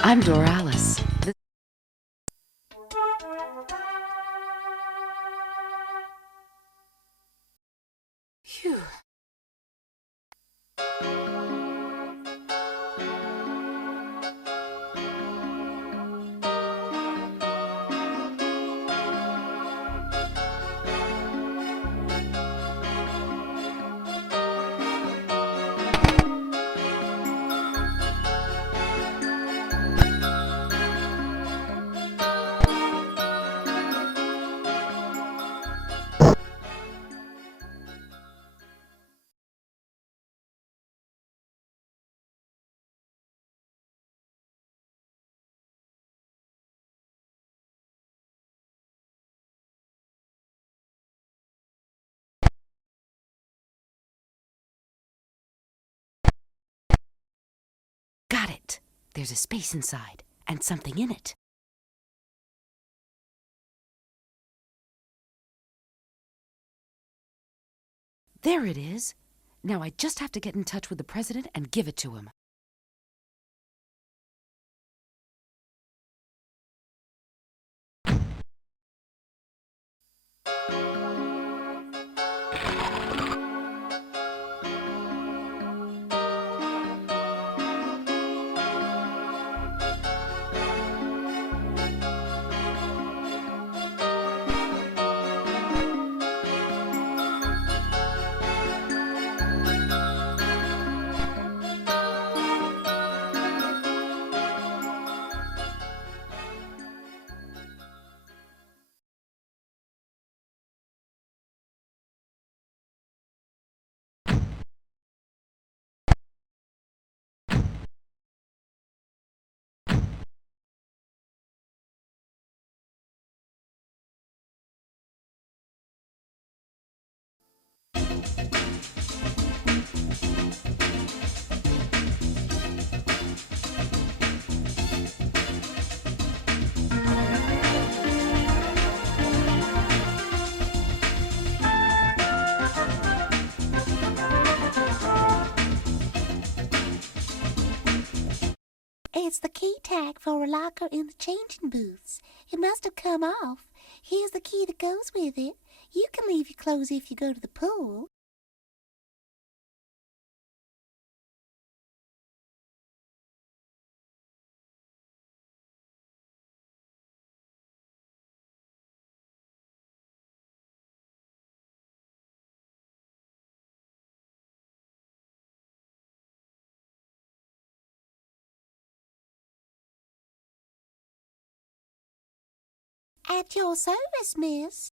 I'm Doralis. Phew. Got it. There's a space inside, and something in it. There it is. Now I just have to get in touch with the president and give it to him. It's the key tag for a locker in the changing booths. It must have come off. Here's the key that goes with it. You can leave your clothes if you go to the pool. At your service, miss.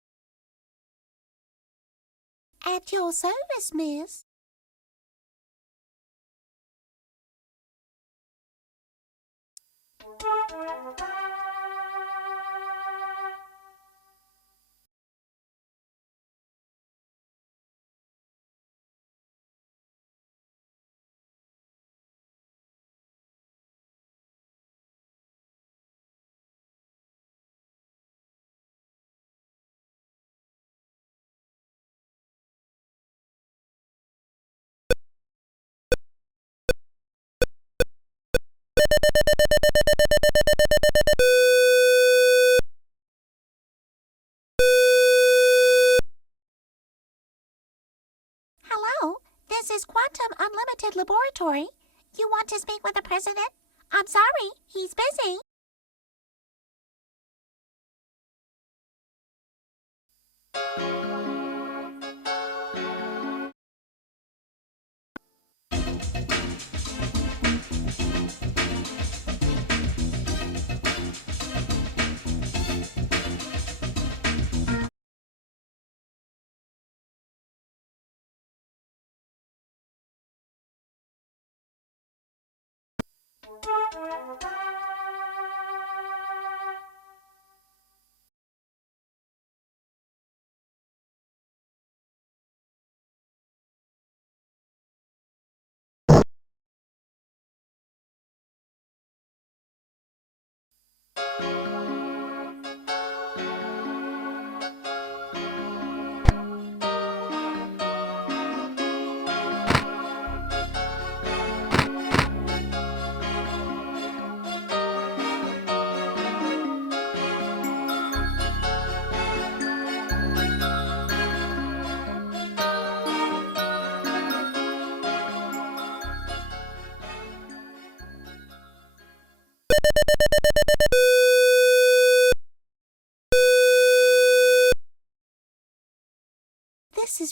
At your service, miss. Hello, this is Quantum Unlimited Laboratory. You want to speak with the president? I'm sorry, he's busy.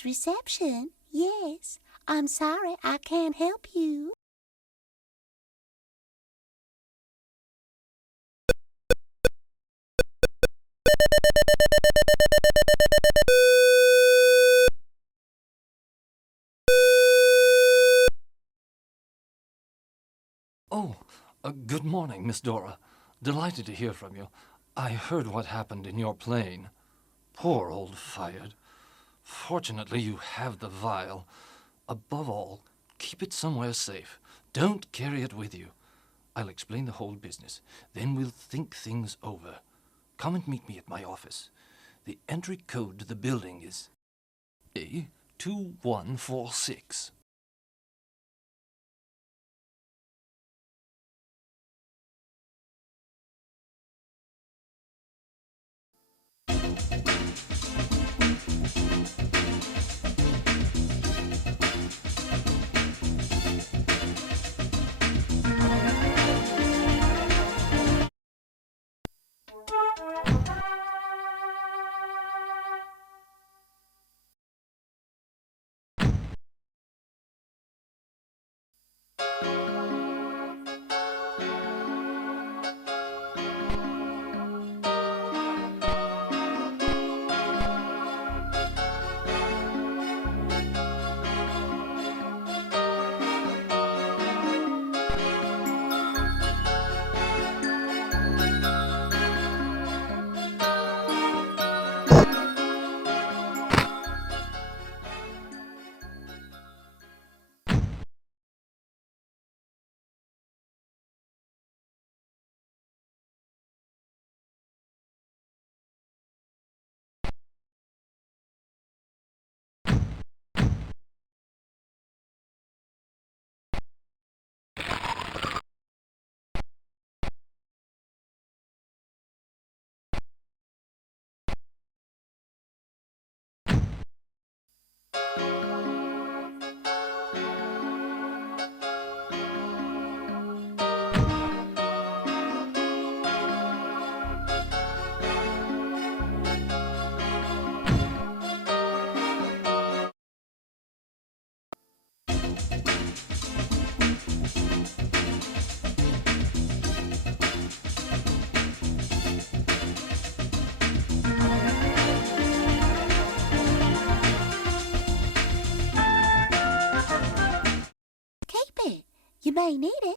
is reception. Yes. I'm sorry, I can't help you. Oh, good morning, Miss Dora. Delighted to hear from you. I heard what happened in your plane. Poor old Fired. Fortunately, you have the vial. Above all, keep it somewhere safe. Don't carry it with you. I'll explain the whole business. Then we'll think things over. Come and meet me at my office. The entry code to the building is A2146. Keep it. You may need it.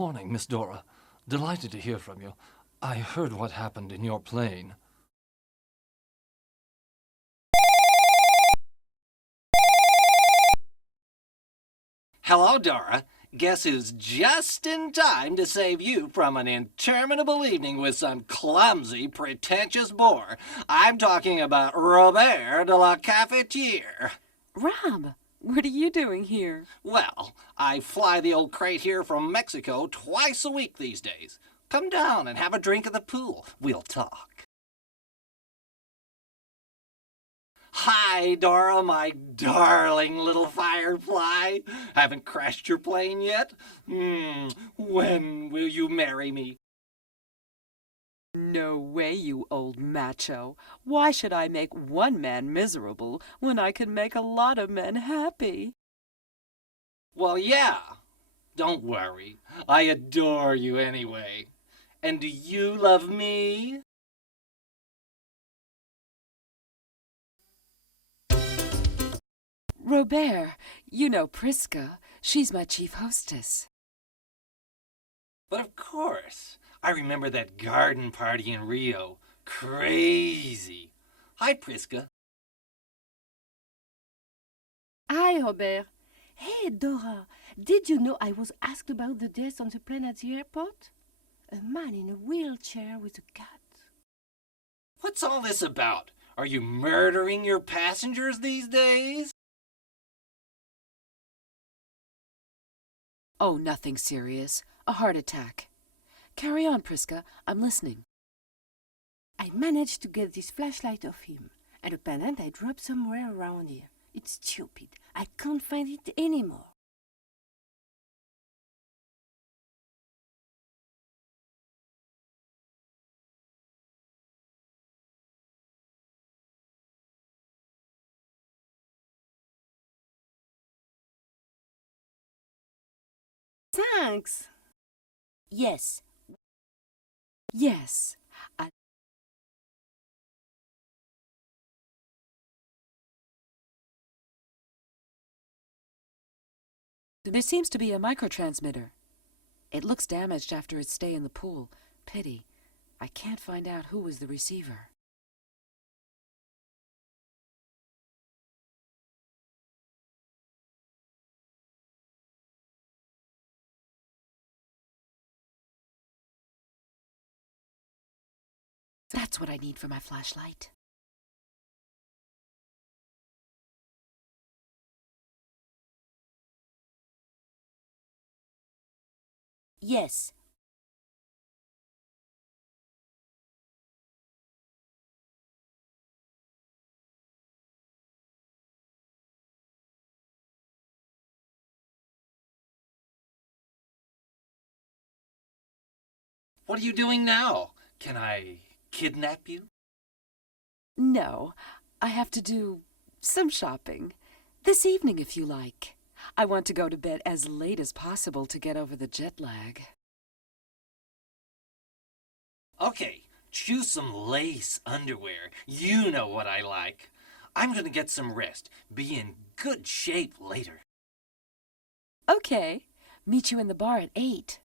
morning, Miss Dora. Delighted to hear from you. I heard what happened in your plane. Hello, Dora. Guess who's just in time to save you from an interminable evening with some clumsy, pretentious bore? I'm talking about Robert de la Cafetiere. Rob, what are you doing here? Well, I fly the old crate here from Mexico twice a week these days. Come down and have a drink at the pool. We'll talk. Hi, Dora, my darling little firefly. Haven't crashed your plane yet? When will you marry me? No way, you old macho. Why should I make one man miserable when I can make a lot of men happy? Well, yeah. Don't worry. I adore you anyway. And do you love me? Robert, you know Priska. She's my chief hostess. But of course. I remember that garden party in Rio. Crazy. Hi, Priska. Hi, Robert. Hey, Dora, did you know I was asked about the death on the plane at the airport? A man in a wheelchair with a cat. What's all this about? Are you murdering your passengers these days? Oh, nothing serious. A heart attack. Carry on, Priska. I'm listening. I managed to get this flashlight off him, and a pendant I dropped somewhere around here. It's stupid. I can't find it anymore. Thanks. Yes. Yes. There seems to be a microtransmitter. It looks damaged after its stay in the pool. Pity. I can't find out who was the receiver. That's what I need for my flashlight. Yes. What are you doing now? Can I kidnap you? No, I have to do some shopping. This evening, if you like. I want to go to bed as late as possible to get over the jet lag. Okay, choose some lace underwear. You know what I like. I'm gonna get some rest. Be in good shape later. Okay. Meet you in the bar at 8.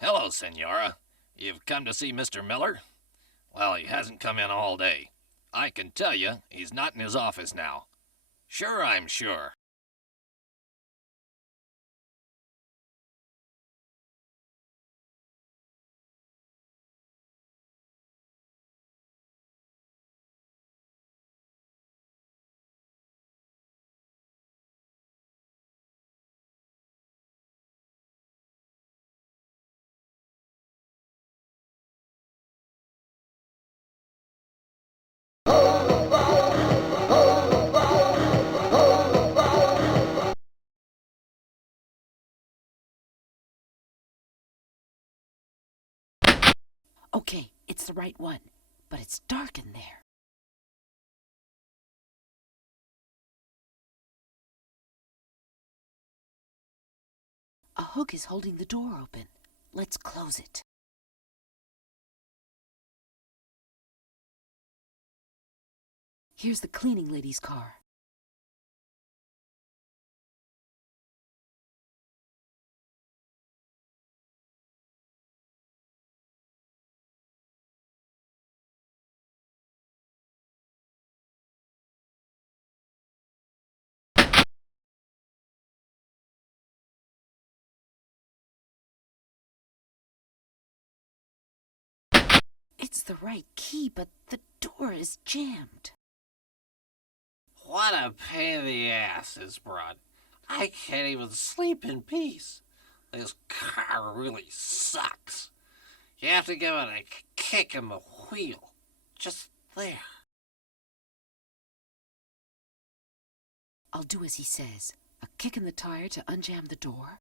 Hello, Senora. You've come to see Mr. Miller? Well, he hasn't come in all day. I can tell you, he's not in his office now. Sure, I'm sure. Okay, it's the right one, but it's dark in there. A hook is holding the door open. Let's close it. Here's the cleaning lady's car. It's the right key, but the door is jammed. What a pain in the ass, this broad. I can't even sleep in peace. This car really sucks. You have to give it a kick in the wheel. Just there. I'll do as he says. A kick in the tire to unjam the door.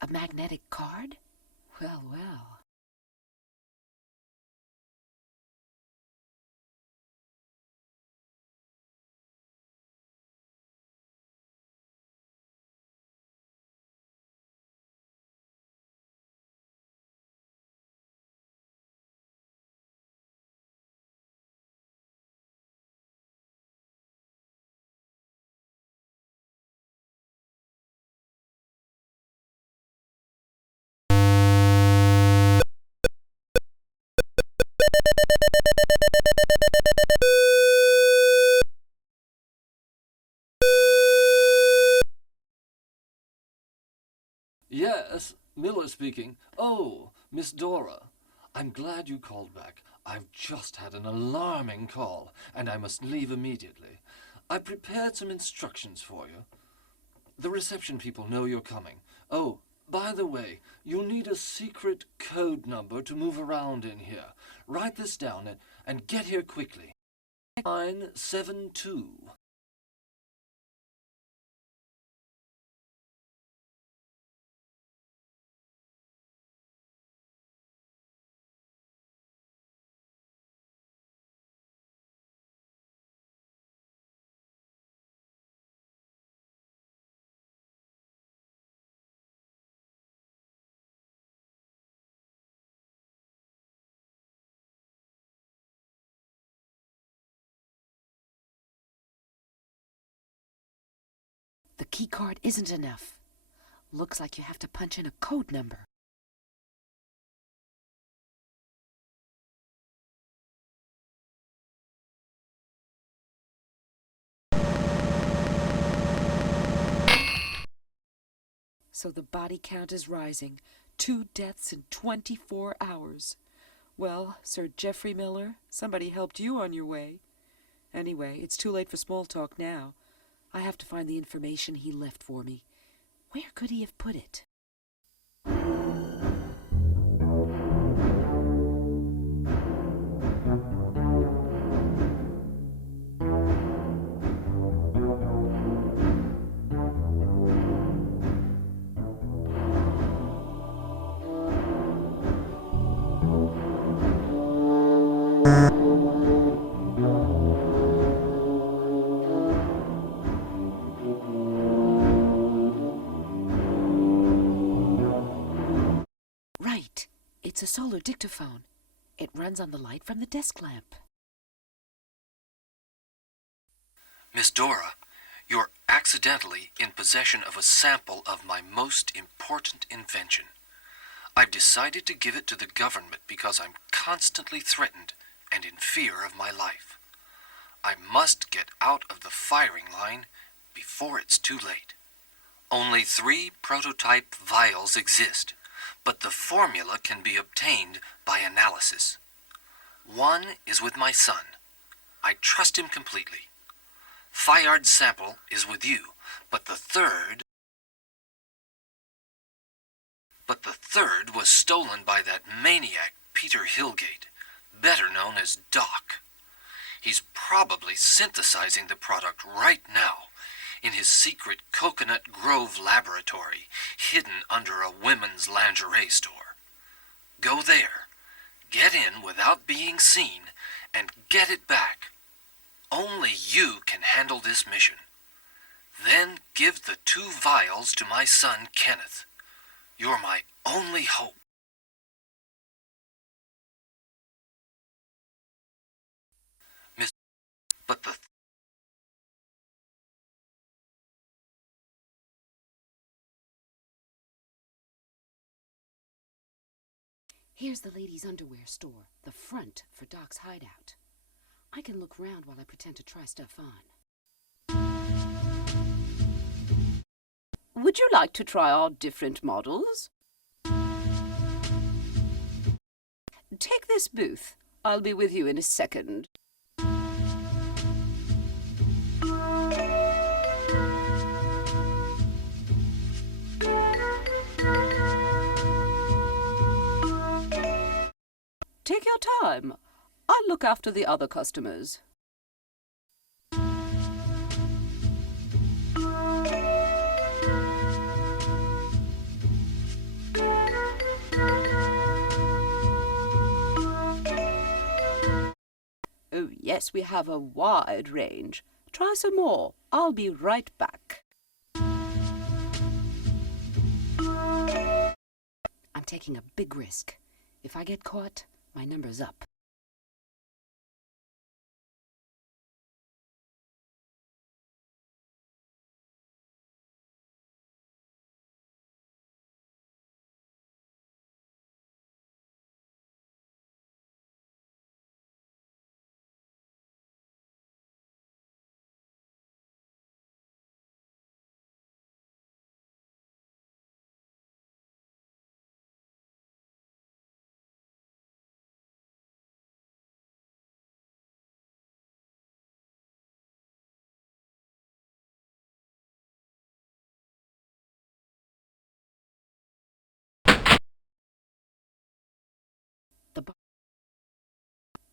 A magnetic card? Well, well. Yes, Miller speaking. Oh, Miss Dora. I'm glad you called back. I've just had an alarming call, and I must leave immediately. I prepared some instructions for you. The reception people know you're coming. Oh, by the way, you'll need a secret code number to move around in here. Write this down and get here quickly. 972. The key card isn't enough. Looks like you have to punch in a code number. So the body count is rising. 2 deaths in 24 hours. Well, Sir Geoffrey Miller, somebody helped you on your way. Anyway, it's too late for small talk now. I have to find the information he left for me. Where could he have put it? Right. It's a solar dictaphone. It runs on the light from the desk lamp. Miss Dora, you're accidentally in possession of a sample of my most important invention. I've decided to give it to the government because I'm constantly threatened and in fear of my life. I must get out of the firing line before it's too late. Only 3 prototype vials exist, but the formula can be obtained by analysis. One is with my son. I trust him completely. Fayard's sample is with you, but the third was stolen by that maniac Peter Hillgate, better known as Doc. He's probably synthesizing the product right now in his secret Coconut Grove laboratory, hidden under a women's lingerie store. Go there, get in without being seen, and get it back. Only you can handle this mission. Then give the 2 vials to my son Kenneth. You're my only hope. Miss, but the Here's the ladies' underwear store, the front for Doc's hideout. I can look round while I pretend to try stuff on. Would you like to try our different models? Take this booth. I'll be with you in a second. Take your time. I'll look after the other customers. Oh, yes, we have a wide range. Try some more. I'll be right back. I'm taking a big risk. If I get caught, my number's up.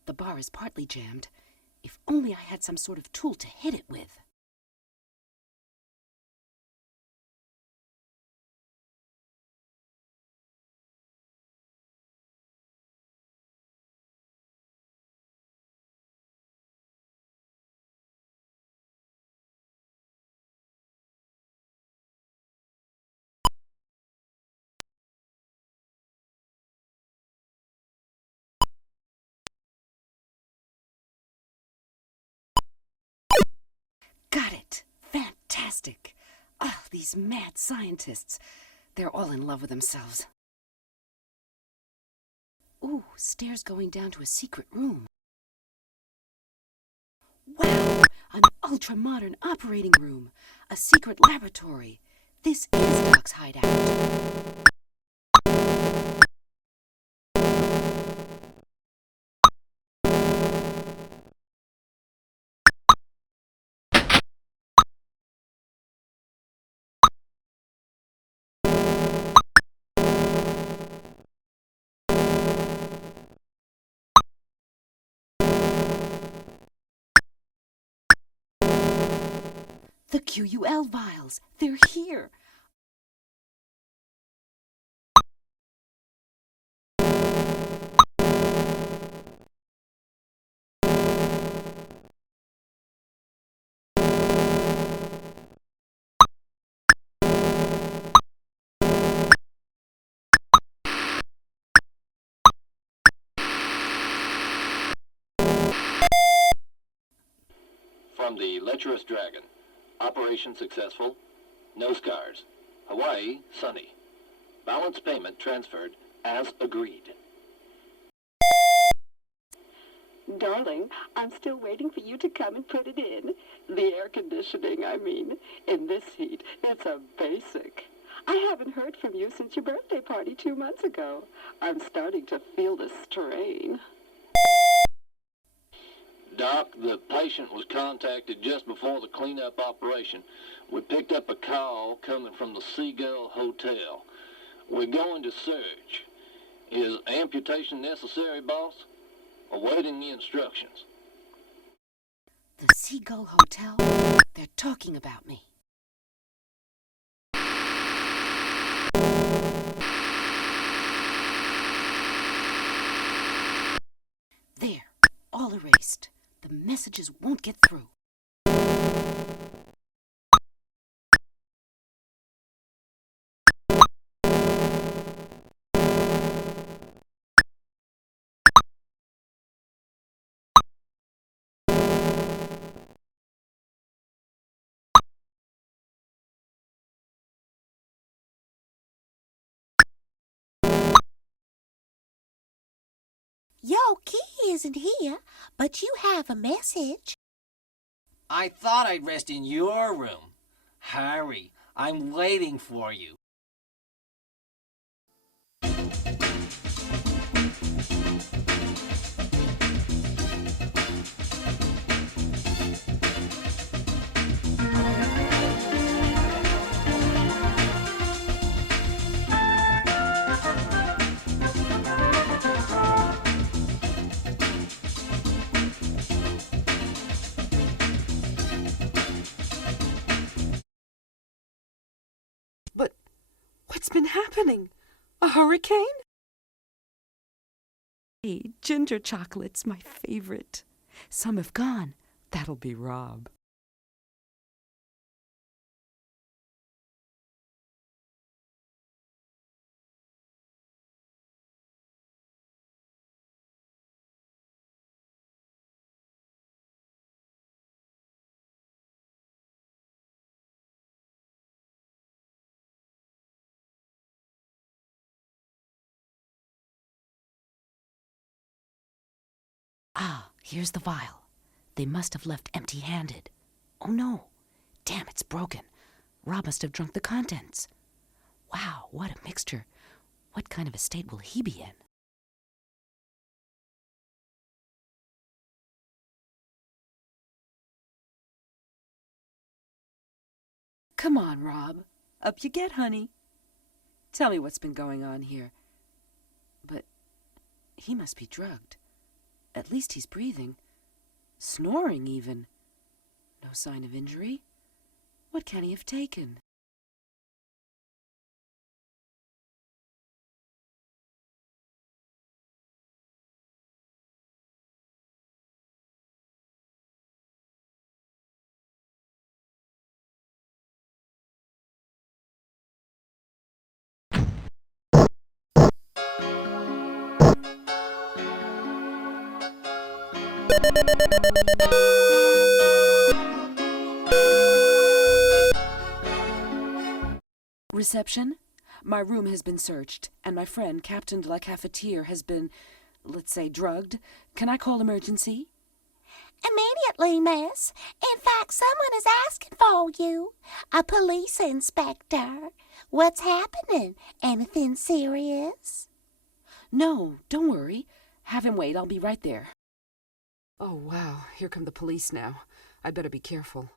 The bar is partly jammed. If only I had some sort of tool to hit it with. Got it! Fantastic! Oh, these mad scientists. They're all in love with themselves. Ooh, stairs going down to a secret room. Wow! An ultra-modern operating room. A secret laboratory. This is Doc's hideout. The QUL vials. They're here. From the lecherous dragon. Operation successful. No scars. Hawaii, sunny. Balance payment transferred as agreed. Darling, I'm still waiting for you to come and put it in. The air conditioning, I mean. In this heat, it's a basic. I haven't heard from you since your birthday party 2 months ago. I'm starting to feel the strain. Doc, the patient was contacted just before the cleanup operation. We picked up a call coming from the Seagull Hotel. We're going to search. Is amputation necessary, boss? Awaiting the instructions. The Seagull Hotel? They're talking about me. There, all erased. The messages won't get through. Your key isn't here, but you have a message. I thought I'd rest in your room. Hurry, I'm waiting for you. But what's been happening? A hurricane? Hey, ginger chocolate's my favorite. Some have gone. That'll be Rob. Ah, here's the vial. They must have left empty-handed. Oh no. Damn, it's broken. Rob must have drunk the contents. Wow, what a mixture. What kind of a state will he be in? Come on, Rob. Up you get, honey. Tell me what's been going on here. But he must be drugged. At least he's breathing. Snoring, even. No sign of injury. What can he have taken? Reception? My room has been searched, and my friend, Captain de la Cafetiere, has been, let's say, drugged. Can I call emergency? Immediately, miss. In fact, someone is asking for you. A police inspector. What's happening? Anything serious? No, don't worry. Have him wait. I'll be right there. Oh, wow. Here come the police now. I'd better be careful.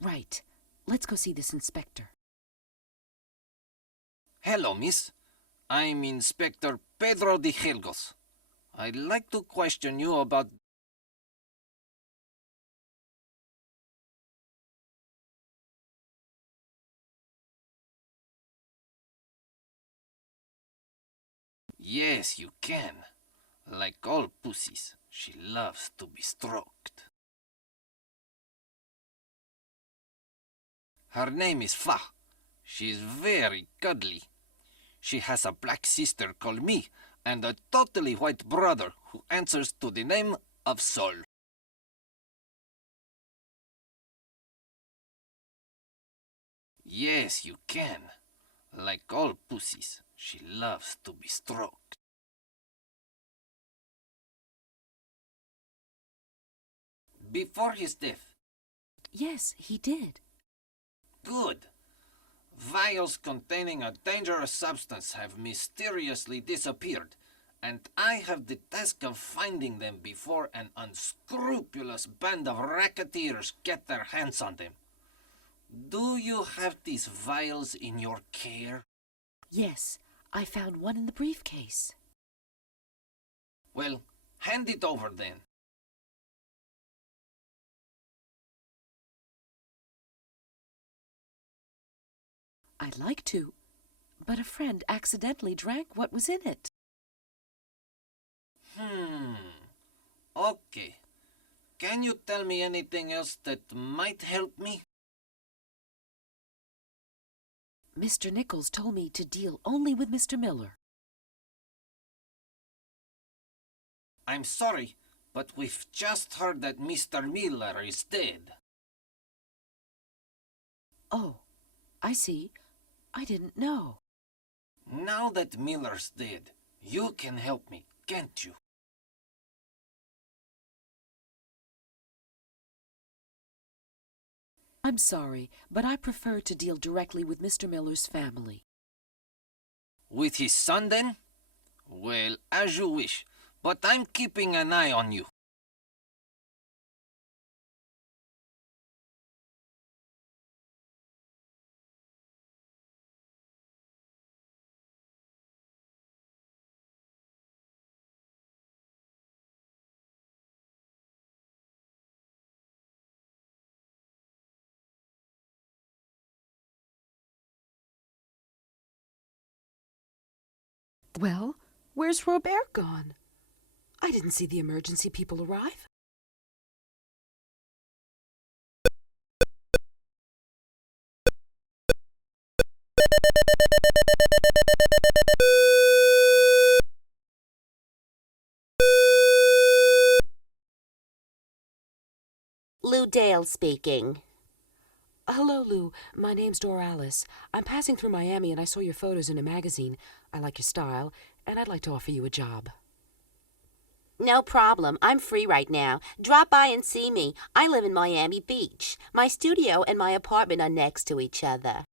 Right. Let's go see this inspector. Hello, miss. I'm Inspector Pedro de Gelgos. I'd like to question you about... Yes, you can. Like all pussies, she loves to be stroked. Her name is Fa. She's very cuddly. She has a black sister called me, and a totally white brother who answers to the name of Sol. Yes, you can. Like all pussies, she loves to be stroked. Before his death. Yes, he did. Good. Vials containing a dangerous substance have mysteriously disappeared, and I have the task of finding them before an unscrupulous band of racketeers get their hands on them. Do you have these vials in your care? Yes, I found one in the briefcase. Well, hand it over then. I'd like to, but a friend accidentally drank what was in it. Okay. Can you tell me anything else that might help me? Mr. Nichols told me to deal only with Mr. Miller. I'm sorry, but we've just heard that Mr. Miller is dead. Oh, I see. I didn't know. Now that Miller's dead, you can help me, can't you? I'm sorry, but I prefer to deal directly with Mr. Miller's family. With his son, then? Well, as you wish, but I'm keeping an eye on you. Well, where's Robert gone? I didn't see the emergency people arrive. Lou Dale speaking. Hello, Lou. My name's Dora Alice. I'm passing through Miami and I saw your photos in a magazine. I like your style, and I'd like to offer you a job. No problem. I'm free right now. Drop by and see me. I live in Miami Beach. My studio and my apartment are next to each other.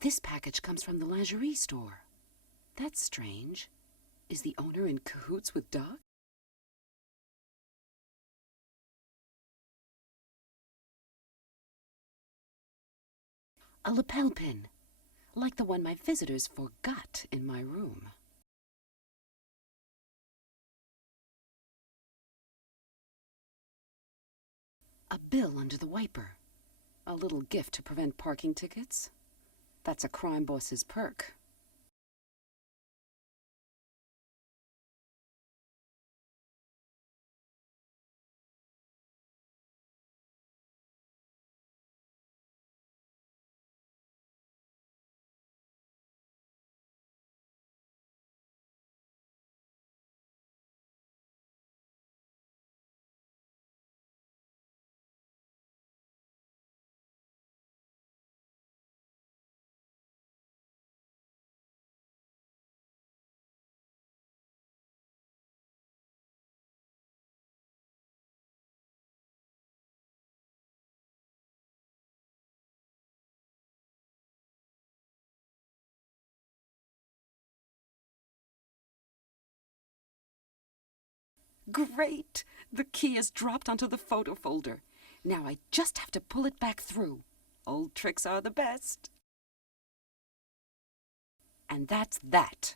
This package comes from the lingerie store. That's strange. Is the owner in cahoots with Doc? A lapel pin, like the one my visitors forgot in my room. A bill under the wiper. A little gift to prevent parking tickets. That's a crime boss's perk. Great! The key is dropped onto the photo folder. Now I just have to pull it back through. Old tricks are the best. And that's that.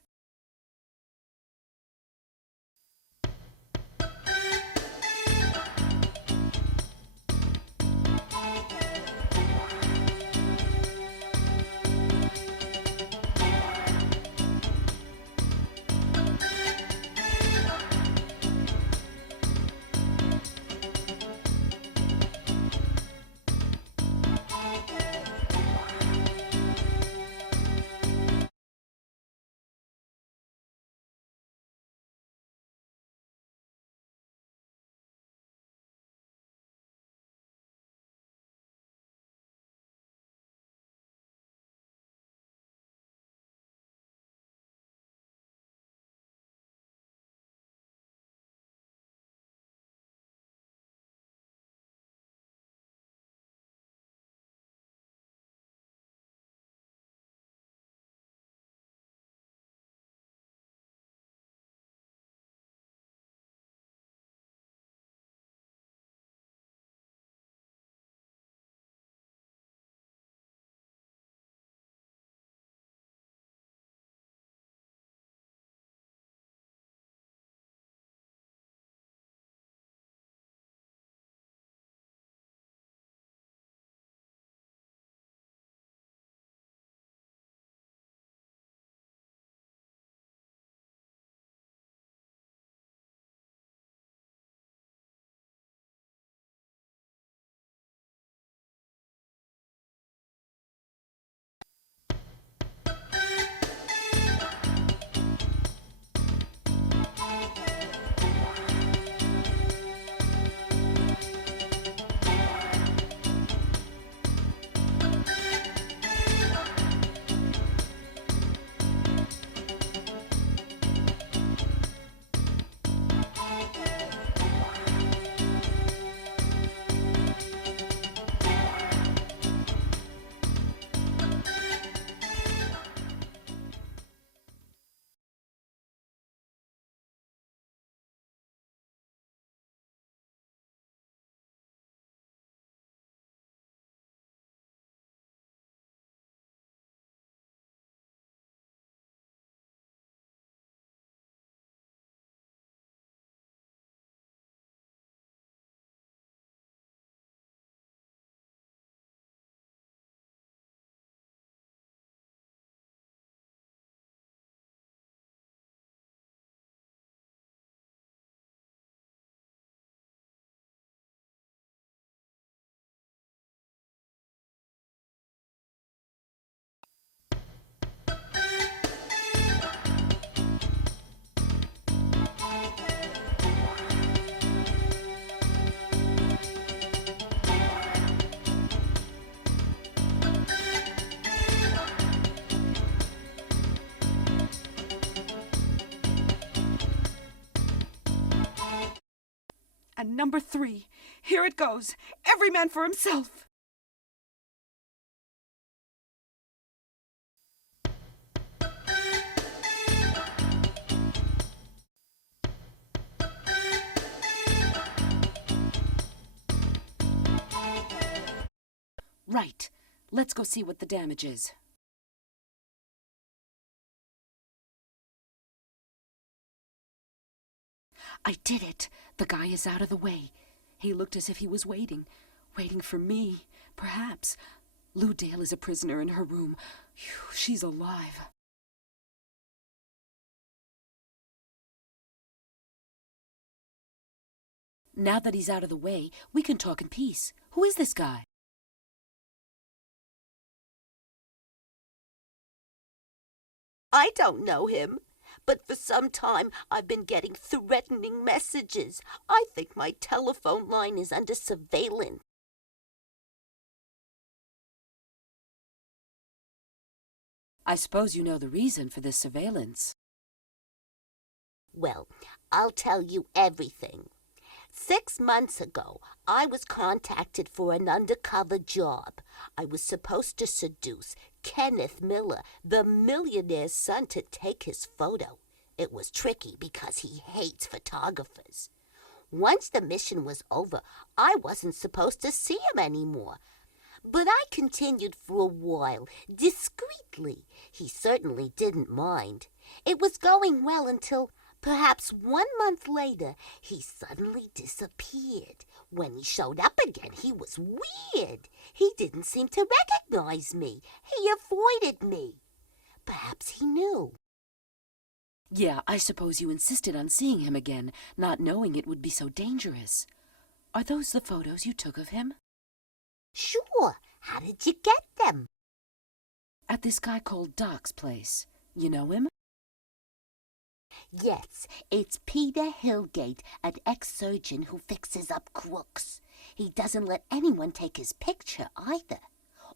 number 3. Here it goes. Every man for himself. Right. Let's go see what the damage is. I did it. The guy is out of the way. He looked as if he was waiting for me, perhaps. Lou Dale is a prisoner in her room. Phew, she's alive. Now that he's out of the way, we can talk in peace. Who is this guy? I don't know him, but for some time I've been getting threatening messages. I think my telephone line is under surveillance. I suppose you know the reason for this surveillance. Well, I'll tell you everything. 6 months ago, I was contacted for an undercover job. I was supposed to seduce Kenneth Miller, the millionaire's son, to take his photo. It was tricky because he hates photographers. Once the mission was over, I wasn't supposed to see him anymore. But I continued for a while, discreetly. He certainly didn't mind. It was going well until perhaps 1 month later, he suddenly disappeared. When he showed up again, he was weird. He didn't seem to recognize me. He avoided me. Perhaps he knew. Yeah, I suppose you insisted on seeing him again, not knowing it would be so dangerous. Are those the photos you took of him? Sure. How did you get them? At this guy called Doc's place. You know him? Yes, it's Peter Hillgate, an ex-surgeon who fixes up crooks. He doesn't let anyone take his picture either.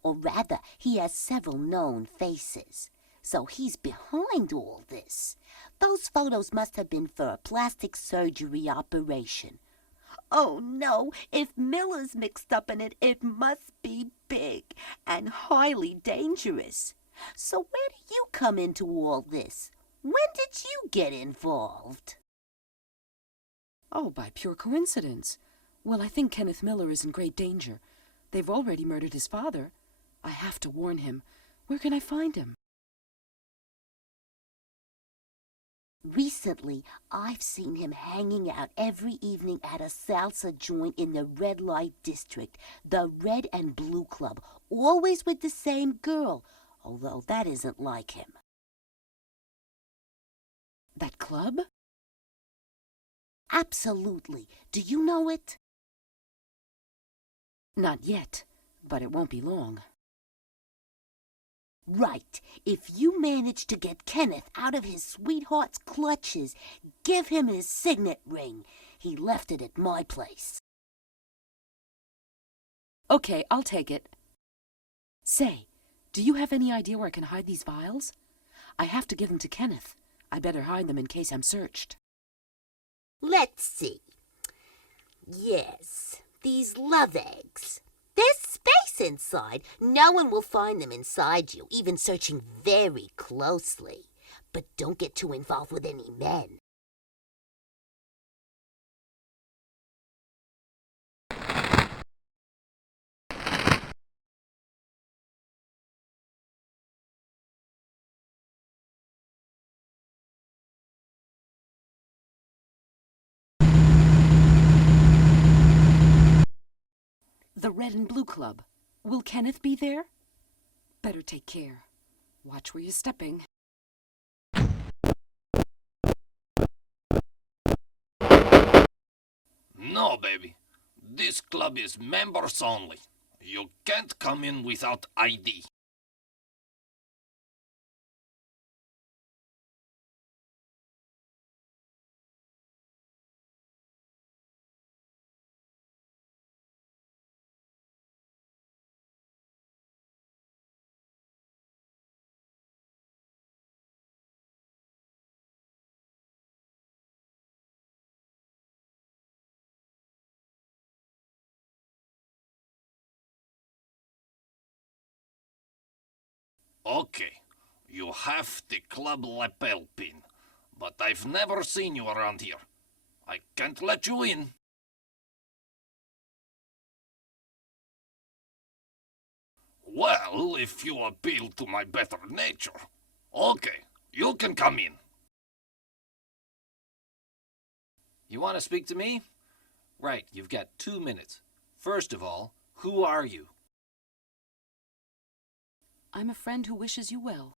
Or rather, he has several known faces. So he's behind all this. Those photos must have been for a plastic surgery operation. Oh no, if Miller's mixed up in it, it must be big and highly dangerous. So where do you come into all this? When did you get involved? Oh, by pure coincidence. Well, I think Kenneth Miller is in great danger. They've already murdered his father. I have to warn him. Where can I find him? Recently, I've seen him hanging out every evening at a salsa joint in the red light district, the Red and Blue Club, always with the same girl, although that isn't like him. That club? Absolutely. Do you know it? Not yet, but it won't be long. Right. If you manage to get Kenneth out of his sweetheart's clutches, give him his signet ring. He left it at my place. Okay, I'll take it. Say, do you have any idea where I can hide these vials? I have to give them to Kenneth. I better hide them in case I'm searched. Let's see. Yes, these love eggs. There's space inside. No one will find them inside you, even searching very closely. But don't get too involved with any men. The Red and Blue Club. Will Kenneth be there? Better take care. Watch where you're stepping. No, baby. This club is members only. You can't come in without ID. Okay, you have the club lapel pin, but I've never seen you around here. I can't let you in. Well, if you appeal to my better nature. Okay, you can come in. You want to speak to me? Right, you've got 2 minutes. First of all, who are you? I'm a friend who wishes you well.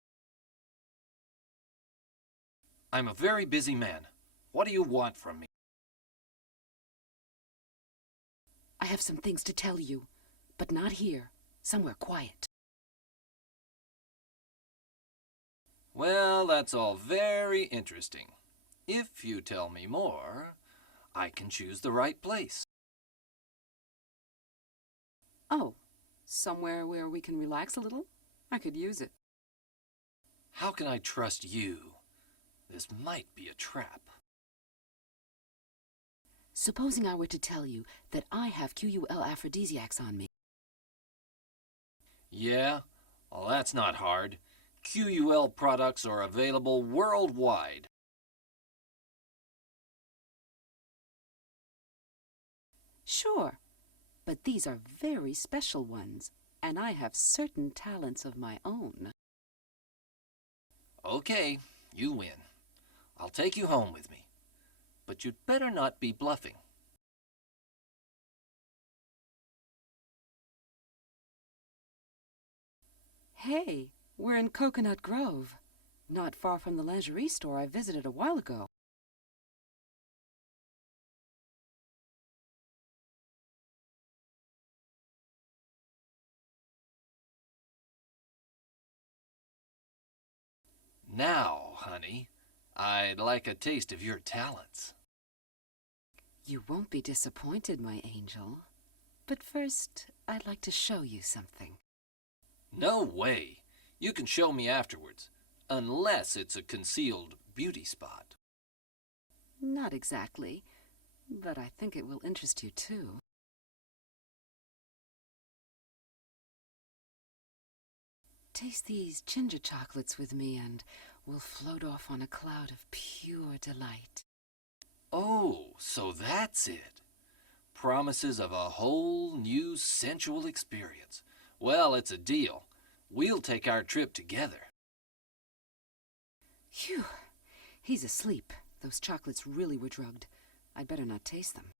I'm a very busy man. What do you want from me? I have some things to tell you, but not here. Somewhere quiet. Well, that's all very interesting. If you tell me more, I can choose the right place. Oh, somewhere where we can relax a little? I could use it. How can I trust you? This might be a trap. Supposing I were to tell you that I have QUL aphrodisiacs on me. Yeah? Well, that's not hard. QUL products are available worldwide. Sure, but these are very special ones, and I have certain talents of my own. Okay, you win. I'll take you home with me. But you'd better not be bluffing. Hey, we're in Coconut Grove, not far from the lingerie store I visited a while ago. Now, honey, I'd like a taste of your talents. You won't be disappointed, my angel. But first, I'd like to show you something. No way. You can show me afterwards, unless it's a concealed beauty spot. Not exactly, but I think it will interest you too. Taste these ginger chocolates with me and we'll float off on a cloud of pure delight. Oh, so that's it. Promises of a whole new sensual experience. Well, it's a deal. We'll take our trip together. Phew, he's asleep. Those chocolates really were drugged. I'd better not taste them.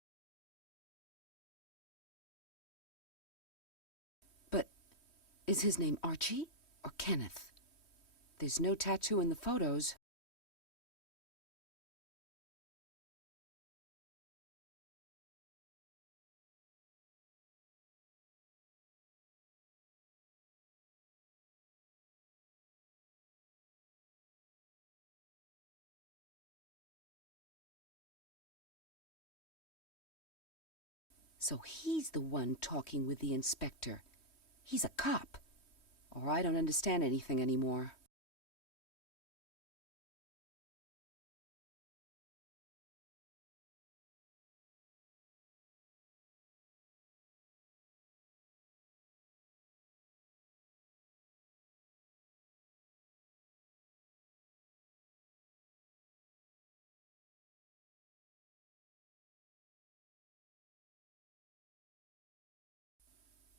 But is his name Archie or Kenneth? There's no tattoo in the photos. So he's the one talking with the inspector. He's a cop. Or I don't understand anything anymore.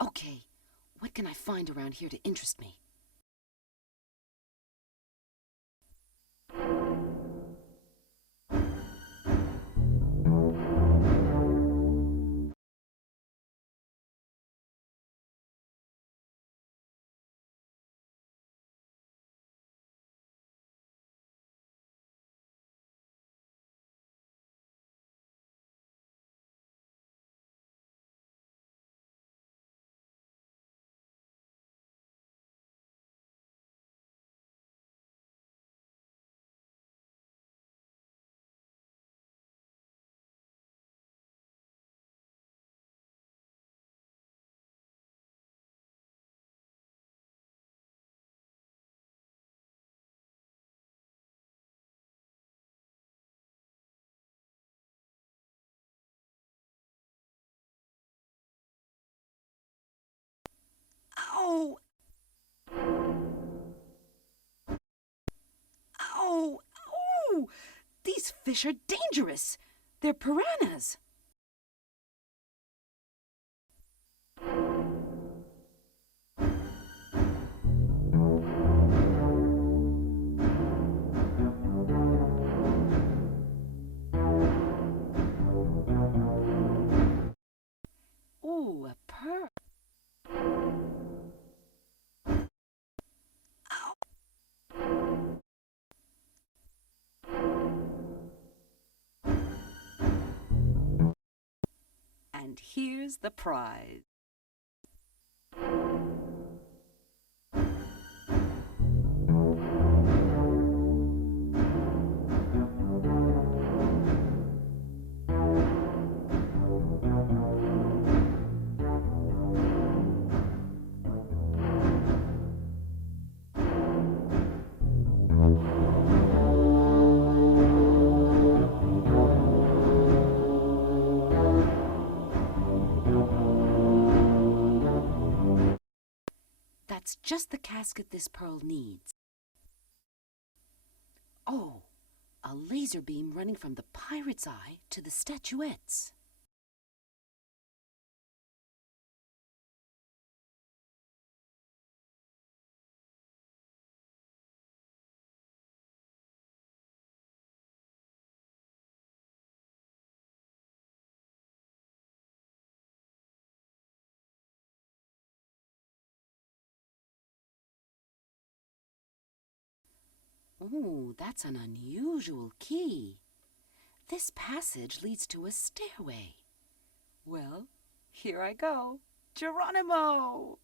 Okay, what can I find around here to interest me? These fish are dangerous. They're piranhas. Ooh, a pearl. And here's the prize. That's just the casket this pearl needs. Oh, a laser beam running from the pirate's eye to the statuettes. Ooh, that's an unusual key. This passage leads to a stairway. Well, here I go. Geronimo!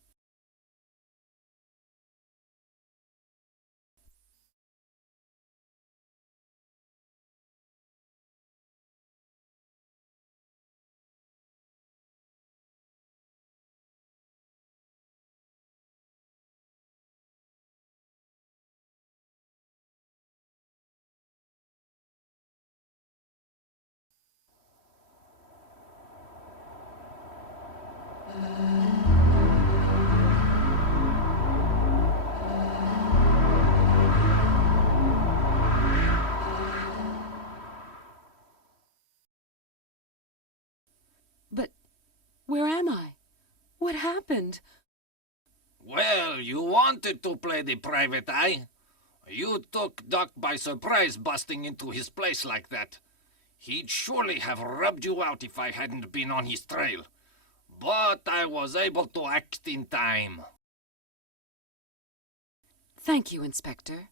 But where am I? What happened? Well, you wanted to play the private eye. You took Doc by surprise busting into his place like that. He'd surely have rubbed you out if I hadn't been on his trail. But I was able to act in time. Thank you, Inspector.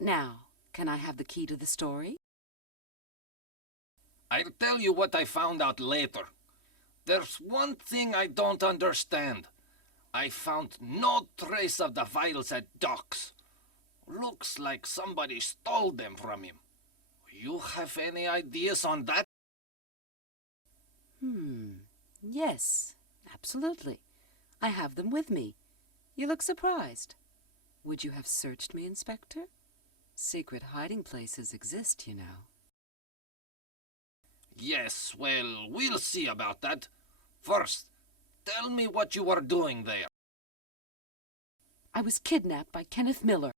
Now, can I have the key to the story? I'll tell you what I found out later. There's one thing I don't understand. I found no trace of the vials at Doc's. Looks like somebody stole them from him. You have any ideas on that? Yes, absolutely. I have them with me. You look surprised. Would you have searched me, Inspector? Secret hiding places exist, you know. Yes, well, we'll see about that. First, tell me what you were doing there. I was kidnapped by Kenneth Miller.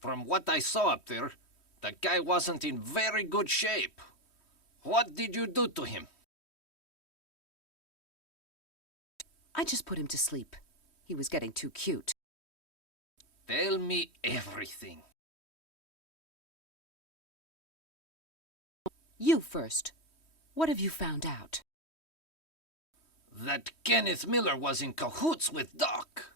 From what I saw up there, the guy wasn't in very good shape. What did you do to him? I just put him to sleep. He was getting too cute. Tell me everything. You first. What have you found out? That Kenneth Miller was in cahoots with Doc.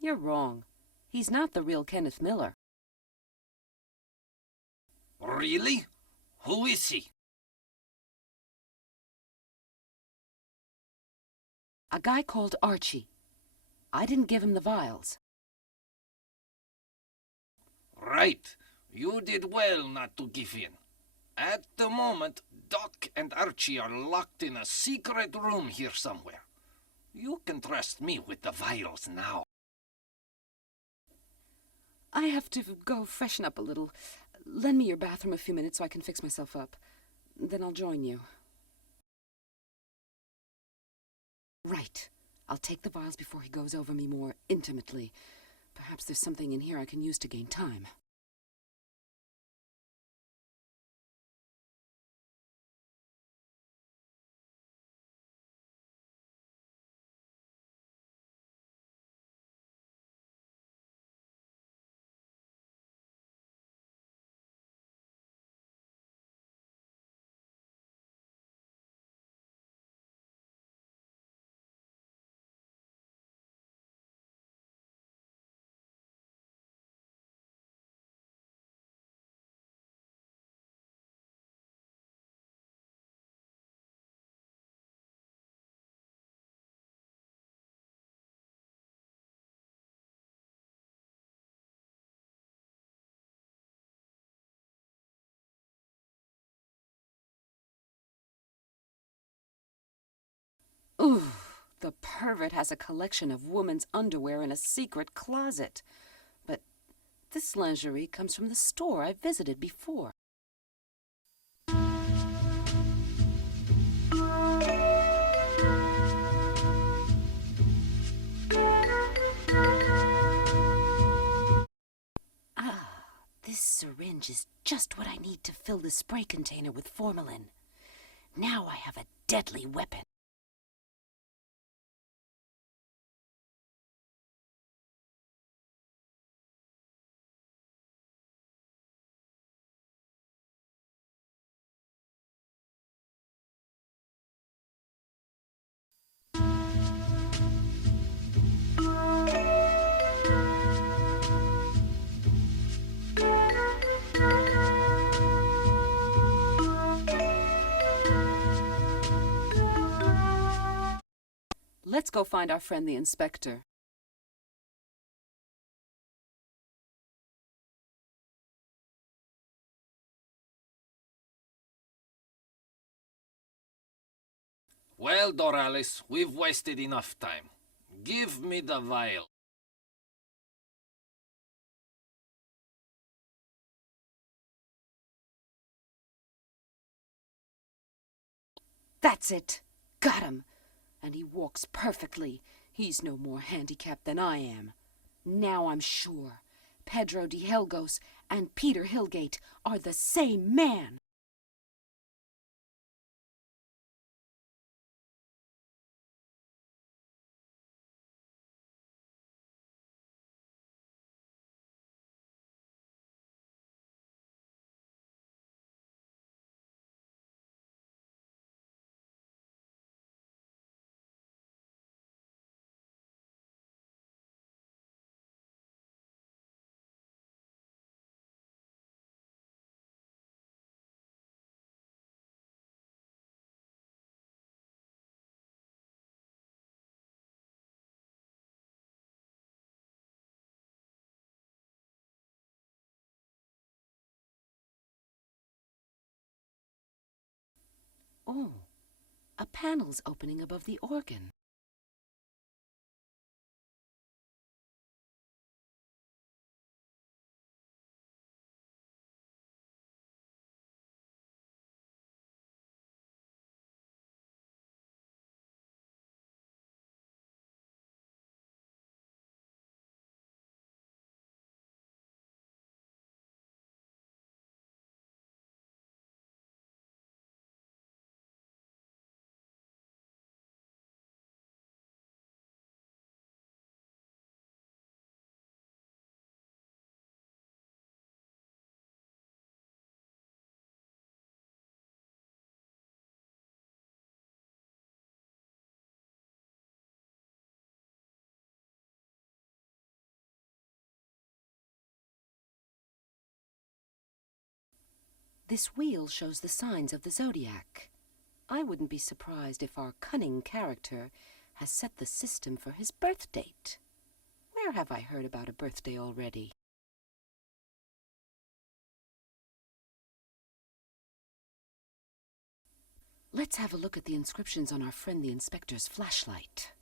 You're wrong. He's not the real Kenneth Miller. Really? Who is he? A guy called Archie. I didn't give him the vials. Right. You did well not to give in. At the moment, Doc and Archie are locked in a secret room here somewhere. You can trust me with the vials now. I have to go freshen up a little. Lend me your bathroom a few minutes so I can fix myself up. Then I'll join you. Right. I'll take the vials before he goes over me more intimately. Perhaps there's something in here I can use to gain time. Ooh, the pervert has a collection of women's underwear in a secret closet. But this lingerie comes from the store I visited before. Ah, this syringe is just what I need to fill the spray container with formalin. Now I have a deadly weapon. Let's go find our friend the inspector. Well, Doralice, we've wasted enough time. Give me the vial. That's it. Got him. And he walks perfectly. He's no more handicapped than I am. Now I'm sure. Pedro de Helgos and Peter Hillgate are the same man. Oh, a panel's opening above the organ. This wheel shows the signs of the zodiac. I wouldn't be surprised if our cunning character has set the system for his birth date. Where have I heard about a birthday already? Let's have a look at the inscriptions on our friend the inspector's flashlight.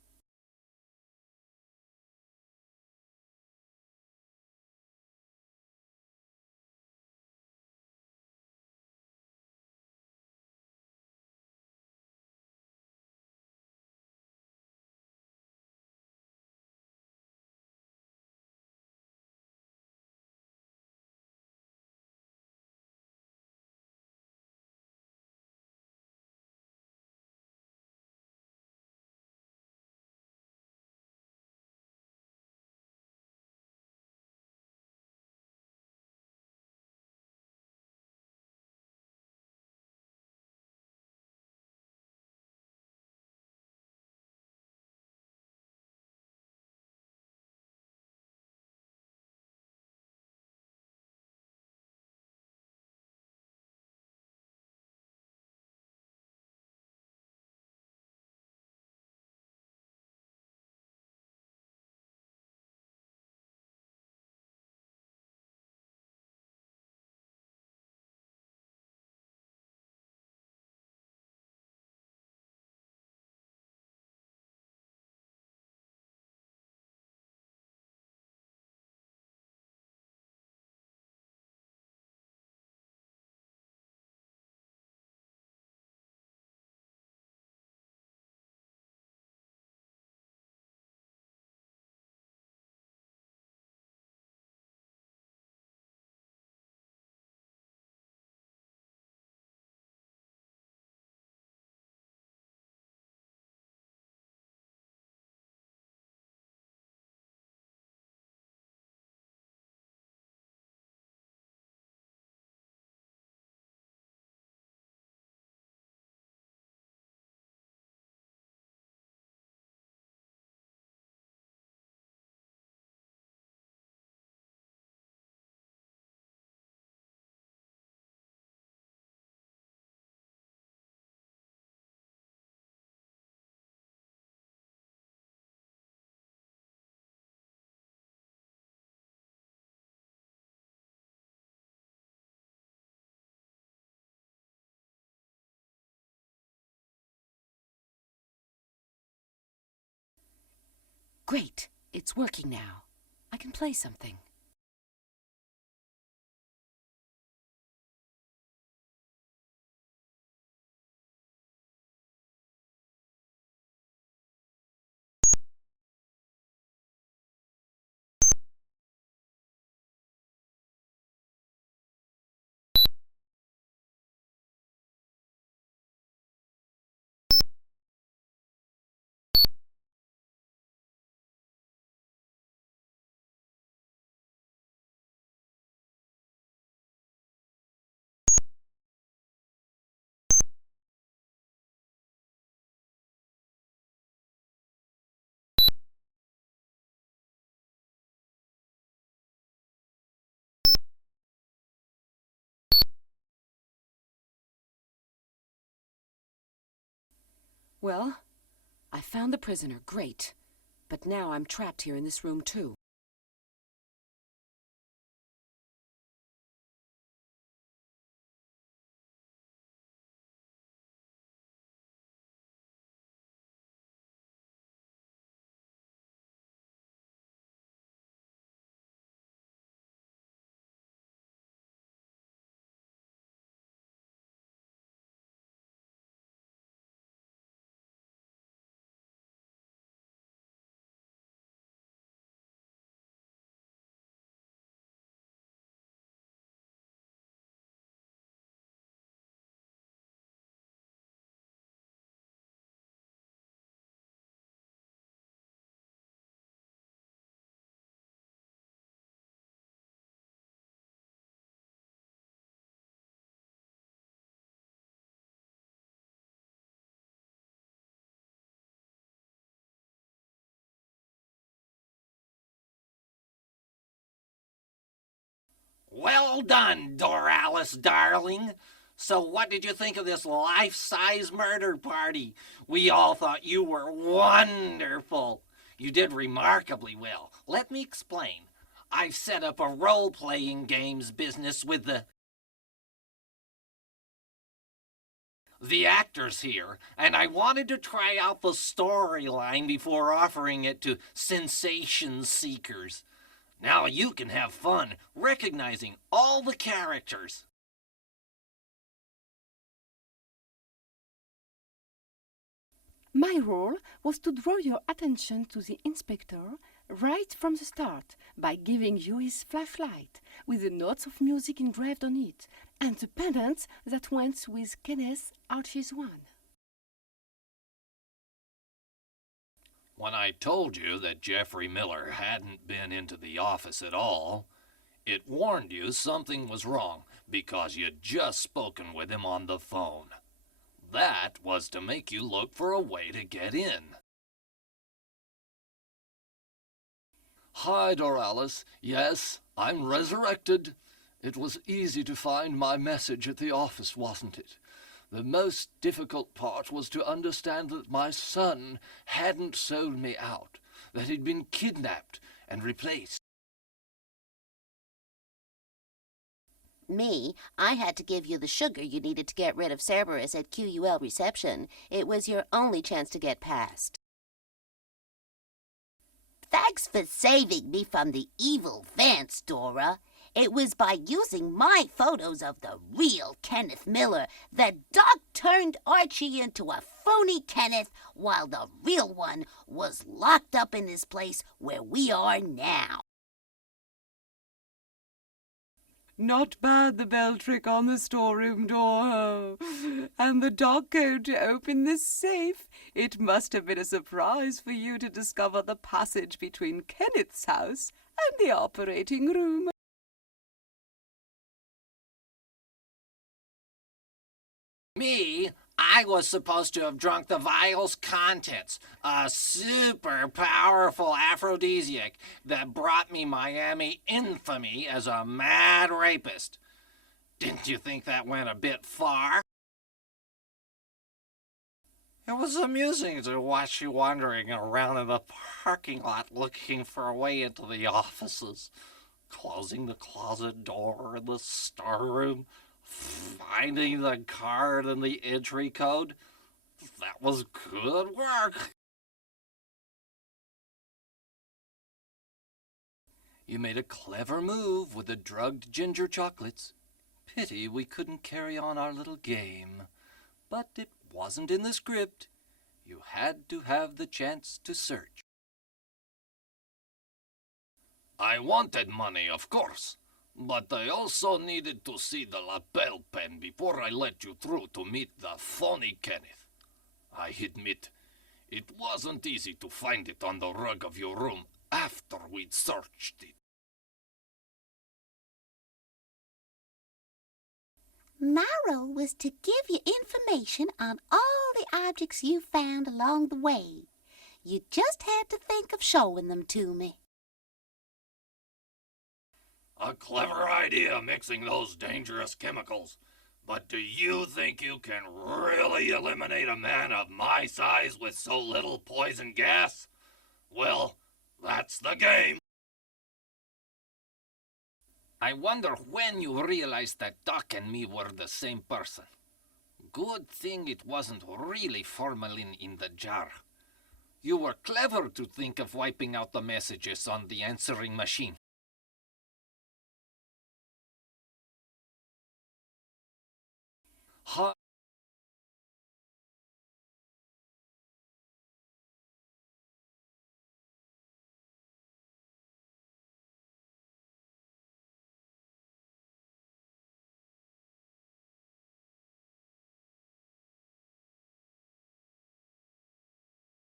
Great. It's working now. I can play something. Well, I found the prisoner. Great. But now I'm trapped here in this room, too. Well done, Doralis, darling. So what did you think of this life-size murder party? We all thought you were wonderful. You did remarkably well. Let me explain. I've set up a role-playing games business with the actors here, and I wanted to try out the storyline before offering it to sensation seekers. Now you can have fun recognizing all the characters. My role was to draw your attention to the inspector right from the start by giving you his flashlight with the notes of music engraved on it and the pendant that went with Kenneth Archie's one. When I told you that Jeffrey Miller hadn't been into the office at all, it warned you something was wrong because you'd just spoken with him on the phone. That was to make you look for a way to get in. Hi, Doralis. Yes, I'm resurrected. It was easy to find my message at the office, wasn't it? The most difficult part was to understand that my son hadn't sold me out, that he'd been kidnapped and replaced. Me, I had to give you the sugar you needed to get rid of Cerberus at QUL reception. It was your only chance to get past. Thanks for saving me from the evil Vance, Dora. It was by using my photos of the real Kenneth Miller that Doc turned Archie into a phony Kenneth while the real one was locked up in this place where we are now. Not bad, the bell trick on the storeroom door. And the dog code to open this safe. It must have been a surprise for you to discover the passage between Kenneth's house and the operating room. Me, I was supposed to have drunk the vial's contents, a super powerful aphrodisiac that brought me Miami infamy as a mad rapist. Didn't you think that went a bit far? It was amusing to watch you wandering around in the parking lot looking for a way into the offices, closing the closet door in the storeroom, finding the card and the entry code. That was good work. You made a clever move with the drugged ginger chocolates. Pity we couldn't carry on our little game. But it wasn't in the script. You had to have the chance to search. I wanted money, of course, but I also needed to see the lapel pen before I let you through to meet the phony Kenneth. I admit, it wasn't easy to find it on the rug of your room after we'd searched it. My role was to give you information on all the objects you found along the way. You just had to think of showing them to me. A clever idea mixing those dangerous chemicals. But do you think you can really eliminate a man of my size with so little poison gas? Well, that's the game. I wonder when you realized that Doc and me were the same person. Good thing it wasn't really formalin in the jar. You were clever to think of wiping out the messages on the answering machine.